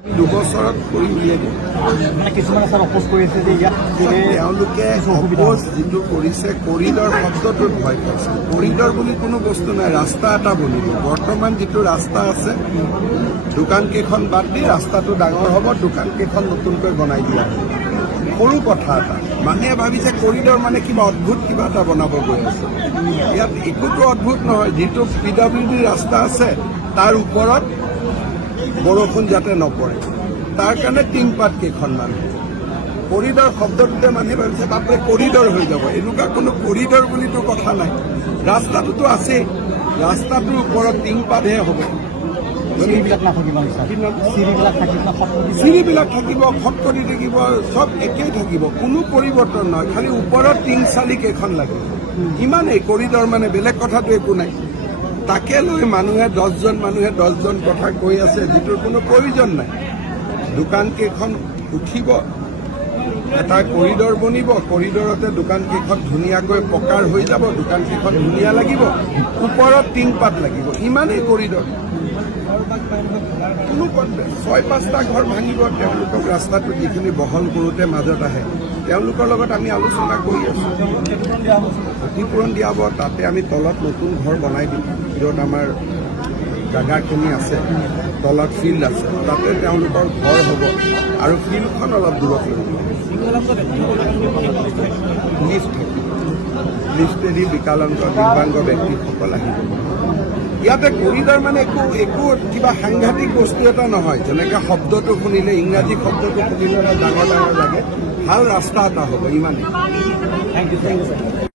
দুবছৰত কৰি উলিয়াই দিম। মানে কিছুমানে ছাৰ অপোজ কৰি আছে যে ইয়াত তেওঁলোকে অপোজ যিটো কৰিছে কৰিডৰ শব্দটোত ভয় খাইছে। কৰিডৰ বুলি কোনো বস্তু নাই, ৰাস্তা এটা বনিব। বৰ্তমান যিটো ৰাস্তা আছে দোকান কেইখন বাদ দি ৰাস্তাটো ডাঙৰ হ'ব, দোকান কেইখন নতুনকৈ বনাই দিয়া হ'ব। সৰু কথা এটা, মানুহে ভাবিছে কৰিডৰ মানে কিবা অদ্ভুত কিবা এটা বনাব গৈ আছে। ইয়াত একোতো অদ্ভুত নহয়। যিটো PWD ৰাস্তা আছে তাৰ ওপৰত বৰষুণ যাতে নপৰে তাৰ কাৰণে টিংপাত কেইখনমান। কৰিডৰ শব্দটোতে মানুহে ভাবিছে বাপৰে কৰিডৰ হৈ যাব। এনেকুৱা কোনো কৰিডৰ বুলিতো কথা নাই। ৰাস্তাটোতো আছেই, ৰাস্তাটোৰ ওপৰত টিংপাতহে হ'ব। চিৰিবিলাক নাথাকিব, চিৰিবিলাক থাকিব, খটখটি থাকিব, চব একেই থাকিব, কোনো পৰিৱৰ্তন নহয়। খালি ওপৰত টিং চালি কেইখন লাগিব, ইমানেই। কৰিডৰ মানে বেলেগ কথাটো একো নাই। তাকে লৈ মানুহে 10জন মানুহে 10জন কথা কৈ আছে, যিটোৰ কোনো প্ৰয়োজন নাই। দোকান কেইখন উঠিব, এটা কৰিডৰ বনিব, কৰিডৰতে দোকান কেইখন ধুনীয়াকৈ পকাৰ হৈ যাব, দোকান কেইখন ধুনীয়া লাগিব, ওপৰত টিংপাত লাগিব, ইমানেই কৰিডৰ। কোনো 6-5টা ঘৰ ভাঙিব, তেওঁলোকক ৰাস্তাটো যিখিনি বহল কৰোঁতে মাজত আহে, তেওঁলোকৰ লগত আমি আলোচনা কৰি আছোঁ। ক্ষতিপূৰণ দিয়া হ'ব, তাতে আমি তলত নতুন ঘৰ বনাই দিম, য'ত আমাৰ জাগাখিনি আছে, তলত ফিল্ড আছে, তাতে তেওঁলোকৰ ঘৰ হ'ব আৰু ফিল্ডখন অলপ দূৰত লাগিব। লিফ্টেদি বিকলাংগ দিব্যাংগ ব্যক্তিসকল আহিব। ইয়াতে কৰিডৰ মানে একো কিবা সাংঘাতিক বস্তু এটা নহয়। যেনেকৈ শব্দটো শুনিলে, ইংৰাজী শব্দটো শুনিলে ডাঙৰ ডাঙৰ লাগে। ভাল ৰাস্তা এটা হ'ব, ইমানেই। Thank U.